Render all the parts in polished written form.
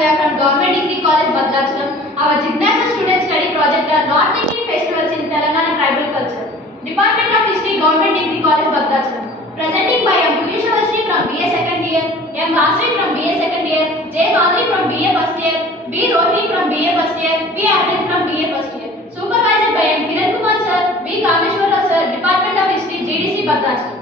we are from Government Degree College, Bhadrachalam. Our Jignasa student study project are North Indian festivals in Telangana tribal culture. Department of History, Government Degree College, Bhadrachalam. Presenting by M. Purushavashri from BA second year, M. Vasri from BA second year, J. Madri from BA first year, B. Rohini from BA first year, P. Arvind from BA first year. Supervised by M. Kiran Kumar sir, B. Kameshwara sir, Department of History, GDC, Bhadrachalam.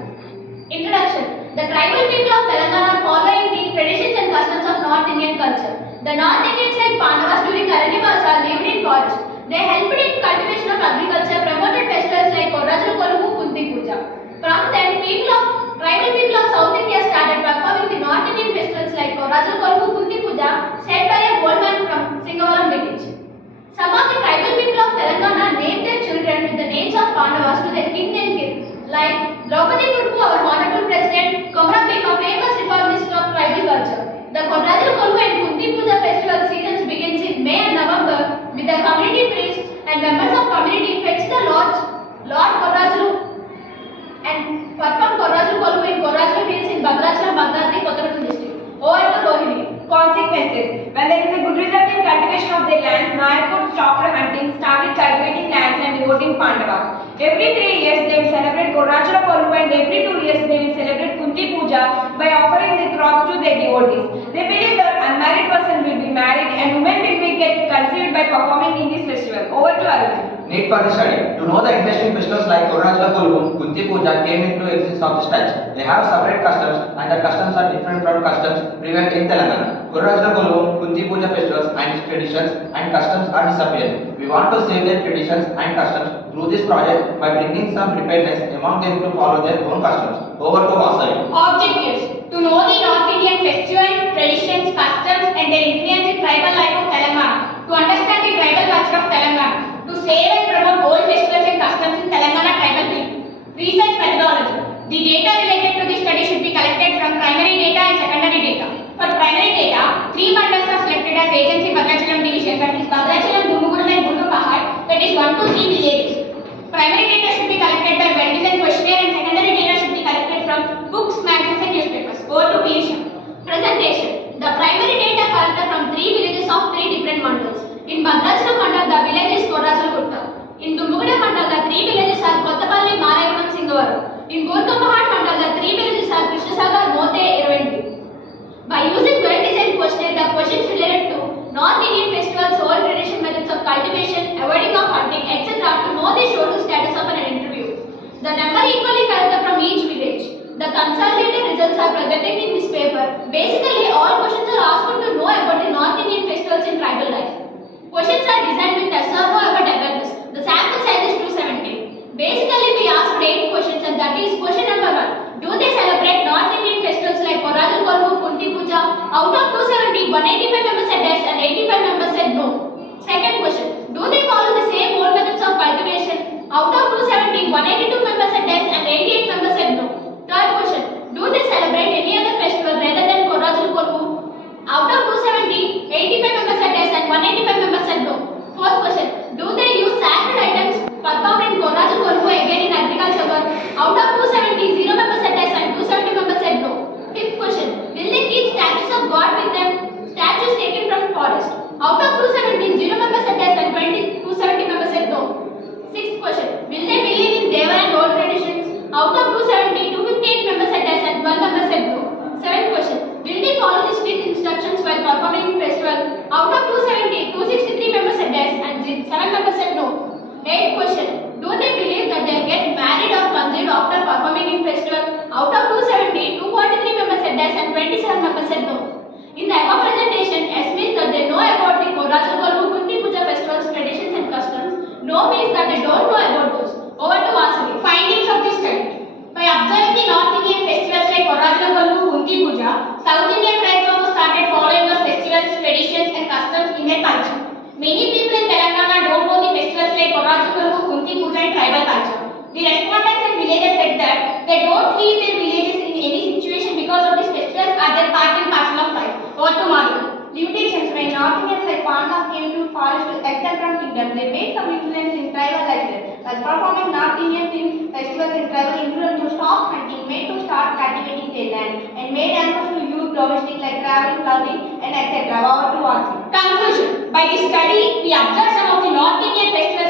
Introduction. The tribal people of Telangana are following the traditions and customs of North Indian culture. The North Indians like Pandavas during Aranyavasa lived in forest. They helped in cultivation of agriculture, promoted festivals like Korrajulu Koluvu, Kunti Puja. From then, tribal people of South India started performing the North Indian festivals like Korrajulu Koluvu, Kunti Puja, said by a old man from Singavaram village. Some of the tribal people of Telangana named their children with the names of Pandavas to their king and kin, like Draupadi Murmu, our honorable president, Komaram Bhim, a famous reformist of tribal culture. The Korrajulu Koluvu and Kunti Puja festival seasons begins in May and November with the community priests and members of community fetch the Lord Korrajulu and perform Korrajulu Koluvu in Korrajulu Hills in Bhadrachalam, Bhadradri, Kottagudem district. Over to Rohini. Consequences. When there is a good result in cultivation of their lands, Nayapur stopped hunting, started cultivating lands and devoting Pandavas. Every 3 years they will celebrate Korrajulu Koluvu and every 2 years they will celebrate Kunti Puja by offering the crops to their devotees. They believe that unmarried person will be married and women will be get conceived by performing in this festival. Over to Arvind. Need for the study. To know the interesting festivals like Korrajulu Koluvu, Kunti Puja came into existence of this time. They have separate customs and the customs are different from customs prevalent in Telangana. Korrajulu Koluvu, Kunti Puja festivals and its traditions and customs are disappearing. We want to save their traditions and customs through this project by bringing some preparedness among them to follow their own customs. Over to Vasai. Objectives: to know the North Indian festivals, traditions, customs and their influence in tribal life of Telangana, to understand the tribal culture of Telangana, to save and promote old festivals and customs in Telangana tribal people. Research methodology: the data related to the study should be collected from primary data and secondary data. For primary data, 3 mandals are selected as agency Bhadrachalam division, that is Bhadrachalam, Dumugudem and Gundu Pahad, that is 1 to 3 villages. Primary data should be collected by well-designed questionnaire and secondary data should be collected from books, magazines and newspapers. Over to Pilisha. Presentation. The primary data collected from 3 villages of 3 different mandals. In Bhadrachalam mandal, the village is Korrajulu Gutta. In Dumugudem mandal, the 3 villages are Kottapalli, Marayagudem, Singavaram. In Gundu Pahad mandal, the 3 villages are Krishnasagar, Mote, Irvendi. By using well-designed questionnaire, the questions related to North Indian festivals, old tradition methods of cultivation, avoiding of hunting, etc. to know the social status of an interview. The number equally collected from each village. The consolidated results are presented in this paper. Basically, all questions are asked to know about the North Indian festivals in tribal life. Questions are designed with yes or no about awareness. The sample size is 270. Basically, we asked 8 questions and that is question number 1. Do they celebrate North Indian festivals like Korrajulu Koluvu, Kunti Puja? Out of 270, 185 members said yes and 85 members said no. Second question. Do they follow the same old methods of cultivation? Out of 270, 182 members said yes and 88 members said no. Third question. Do they celebrate any other festival rather than Korrajulu Koluvu? Out of 270, 85 members said yes and 185 members said no. Fourth question. Do they use sacred items performed in Korrajulu Koluvu again in agriculture work? Out of 270, 0 members said yes and 270 members said no. Fifth question. Will they keep statues of God with them? Statues taken from forest. Out of 270, 0 members said yes and 270 members said no. Sixth question. Will they believe in Deva and old traditions? Out of 270, 258 members said yes and 12 members said no. Seventh question. Will they follow the strict instructions while performing in festival? Out of 270, 263 members said yes and 7 members said no. Eighth question. Do they believe that they get married or conceived after performing in festival? Out of 270, 243 members said yes and 27 members said no. In the above presentation, S means that they know about the Korrajulu Koluvu, Kunti Puja festivals, traditions and customs. No means that they don't know about those. Over to Vasavi. Findings of this study: by observing the North Indian festivals like Korrajulu Koluvu, Kunti Puja, South Indian tribes also started following those festivals, traditions and customs in their culture. Many people in Telangana don't know the festivals like Korrajulu Koluvu, Kunti Puja and tribal culture. The respondents and villagers said that they don't leave their villages in any situation because of these festivals are their part and parcel of life. Over to Madhu. Limitations: when North Indians like Pandavas came to forest to excel from kingdom, they made some influence in tribal lifestyle. While performing North Indian festivals in tribal, included to stop hunting, made to start cultivating their land, and made efforts to use domestic like traveling, plumbing, and etc. Now over to Vasi. Conclusion. By this study, we observe some of the North Indian festivals